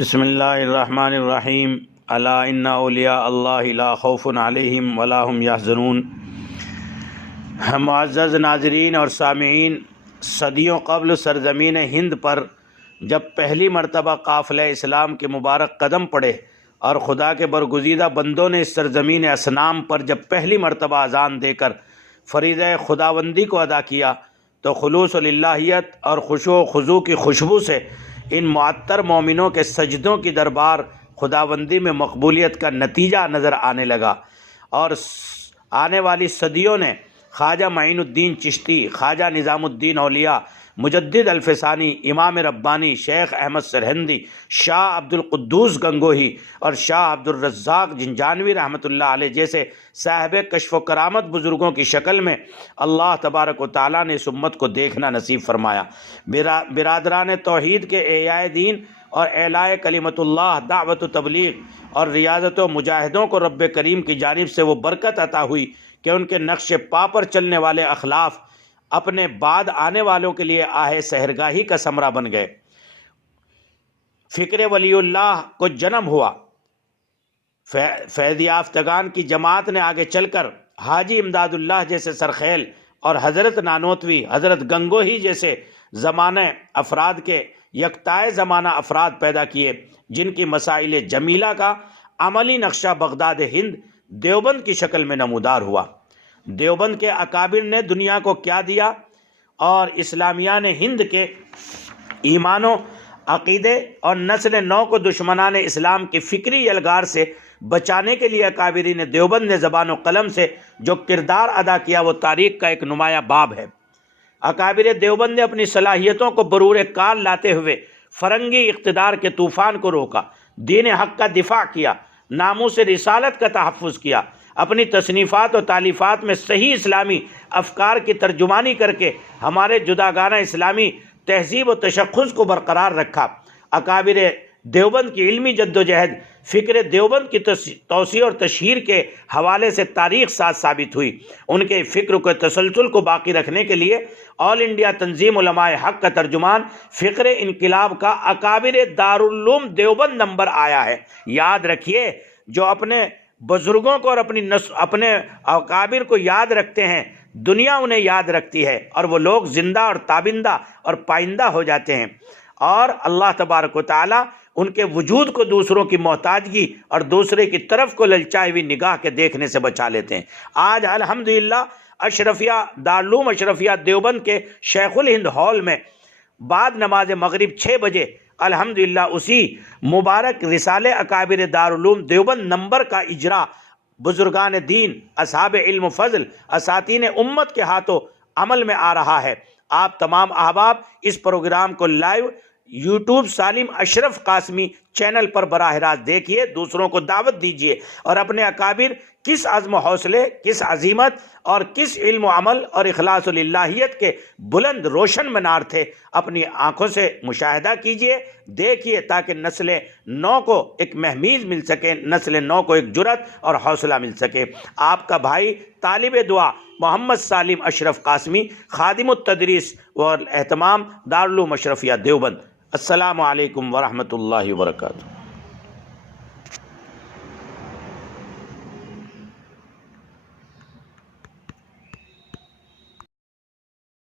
بسم اللہ الرحمن الرحیم الا ان اولیاء اللہ لا خوف علیہم ولا هم یحزنون۔ معزز ناظرین اور سامعین، صدیوں قبل سرزمین ہند پر جب پہلی مرتبہ قافلہ اسلام کے مبارک قدم پڑے اور خدا کے برگزیدہ بندوں نے اس سرزمین اصنام پر جب پہلی مرتبہ اذان دے کر فریضہ خداوندی کو ادا کیا تو خلوص الہیت اور خشوع و خضوع کی خوشبو سے ان معطر مومنوں کے سجدوں کی دربار خداوندی میں مقبولیت کا نتیجہ نظر آنے لگا، اور آنے والی صدیوں نے خواجہ معین الدین چشتی، خواجہ نظام الدین اولیاء، مجدد الفسانی، امام ربانی، شیخ احمد سرہندی، شاہ عبد القدوس گنگوہی اور شاہ عبد الرزاق جنجانوی رحمۃ اللہ علیہ جیسے صاحب کشف و کرامت بزرگوں کی شکل میں اللہ تبارک و تعالیٰ نے اس امت کو دیکھنا نصیب فرمایا۔ برادران توحید کے احیاء دین اور اعلاء کلمت اللہ، دعوت و تبلیغ اور ریاضت و مجاہدوں کو رب کریم کی جانب سے وہ برکت عطا ہوئی کہ ان کے نقش پا پر چلنے والے اخلاف اپنے بعد آنے والوں کے لیے آہ سحرگاہی کا ثمرہ بن گئے۔ فکر ولی اللہ کو جنم ہوا، فیض یافتگان کی جماعت نے آگے چل کر حاجی امداد اللہ جیسے سرخیل اور حضرت نانوتوی، حضرت گنگوہی جیسے زمانہ افراد کے یکتائے زمانہ افراد پیدا کیے، جن کی مسائل جمیلہ کا عملی نقشہ بغداد ہند دیوبند کی شکل میں نمودار ہوا۔ دیوبند کے اکابر نے دنیا کو کیا دیا، اور اسلامیان ہند کے ایمان و عقیدے اور نسل نو کو دشمنان اسلام کی فکری یلغار سے بچانے کے لیے اکابرین دیوبند نے زبان و قلم سے جو کردار ادا کیا وہ تاریخ کا ایک نمایاں باب ہے۔ اکابر دیوبند نے اپنی صلاحیتوں کو برور کار لاتے ہوئے فرنگی اقتدار کے طوفان کو روکا، دین حق کا دفاع کیا، ناموس رسالت کا تحفظ کیا، اپنی تصنیفات و تالیفات میں صحیح اسلامی افکار کی ترجمانی کر کے ہمارے جداگانہ اسلامی تہذیب و تشخص کو برقرار رکھا۔ اکابر دیوبند کی علمی جد و جہد فکر دیوبند کی توسیع اور تشہیر کے حوالے سے تاریخ ساز ثابت ہوئی۔ ان کے فکر کے تسلسل کو باقی رکھنے کے لیے آل انڈیا تنظیم علماء حق کا ترجمان فکر انقلاب کا اکابر دارالعلوم دیوبند نمبر آیا ہے۔ یاد رکھیے، جو اپنے بزرگوں کو اور اپنے اکابر کو یاد رکھتے ہیں، دنیا انہیں یاد رکھتی ہے، اور وہ لوگ زندہ اور تابندہ اور پائندہ ہو جاتے ہیں، اور اللہ تبارک و تعالی ان کے وجود کو دوسروں کی محتاجگی اور دوسرے کی طرف کو للچائی ہوئی نگاہ کے دیکھنے سے بچا لیتے ہیں۔ آج الحمدللہ اشرفیہ دارالعلوم اشرفیہ دیوبند کے شیخ الہند ہال میں بعد نماز مغرب 6 بجے الحمدللہ اسی مبارک رسالے اکابر دارالعلوم دیوبند نمبر کا اجرا بزرگان دین، اصحاب علم و فضل، اساتین امت کے ہاتھوں عمل میں آ رہا ہے۔ آپ تمام احباب اس پروگرام کو لائیو یوٹیوب سالم اشرف قاسمی چینل پر براہ راست دیکھیے، دوسروں کو دعوت دیجیے، اور اپنے اکابر کس عزم و حوصلے، کس عزیمت اور کس علم و عمل اور اخلاص الہیت کے بلند روشن منار تھے، اپنی آنکھوں سے مشاہدہ کیجیے، دیکھیے، تاکہ نسل نو کو ایک مہمیز مل سکے، نسل نو کو ایک جرأت اور حوصلہ مل سکے۔ آپ کا بھائی طالب دعا محمد سالم اشرف قاسمی، خادم التدریس اور اہتمام دارالعلوم اشرفیہ دیوبند۔ السلام علیکم ورحمۃ اللہ وبرکاتہ۔